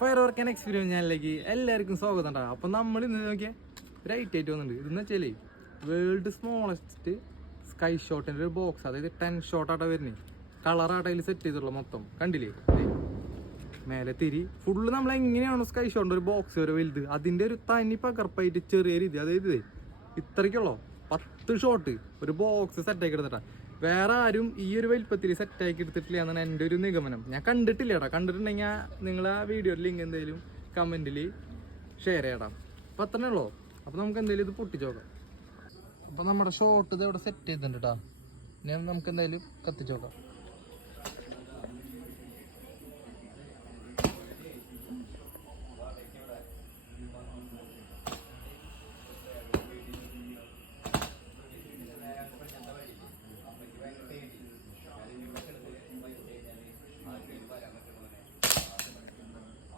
Fire work and experience ചാനലിലേക്ക് എല്ലാവർക്കും സ്വാഗതം ഉണ്ടാകും. അപ്പം നമ്മൾ ഇന്ന് നോക്കിയാൽ ഒരു ഐറ്റ് വന്നിട്ടുണ്ട്. ഇതെന്ന് വെച്ചാലേ വേൾഡ് സ്മോളസ്റ്റ് സ്കൈ ഷോട്ടിൻ്റെ ഒരു ബോക്സ്, അതായത് 10 ഷോട്ടാട്ടാ വരുന്നത്. കളറാട്ടയിൽ സെറ്റ് ചെയ്തിട്ടുള്ള മൊത്തം കണ്ടില്ലേ, മേലെ തിരി ഫുള്ള് നമ്മൾ എങ്ങനെയാണോ സ്കൈ ഷോട്ടിൻ്റെ ഒരു ബോക്സ് വരെ വലുത് അതിൻ്റെ ഒരു തനി പകർപ്പായിട്ട് ചെറിയ രീതി, അതായത് ഇത്രയ്ക്കുള്ളോ 10 ഷോട്ട് ഒരു ബോക്സ് സെറ്റാക്കി എടുത്തിട്ടാ. വേറെ ആരും ഈ ഒരു വലിപ്പത്തിൽ സെറ്റാക്കി എടുത്തിട്ടില്ല എന്നാണ് എൻ്റെ ഒരു നിഗമനം. ഞാൻ കണ്ടിട്ടില്ല കേട്ടോ. കണ്ടിട്ടുണ്ടെങ്കിൽ നിങ്ങൾ ആ വീഡിയോയുടെ ലിങ്ക് എന്തെങ്കിലും കമൻറ്റിൽ ഷെയർ ചെയ്യണം. അപ്പം അത്രേ ഉള്ളൂ. അപ്പം നമുക്ക് എന്തെങ്കിലും ഇത് പൊട്ടിച്ച് നോക്കാം. അപ്പം നമ്മുടെ ഷോട്ട് ഇത് ഇവിടെ സെറ്റ് ചെയ്തിട്ടുണ്ട് കേട്ടോ. ഇനി നമുക്ക് എന്തായാലും കത്തിച്ച് നോക്കാം.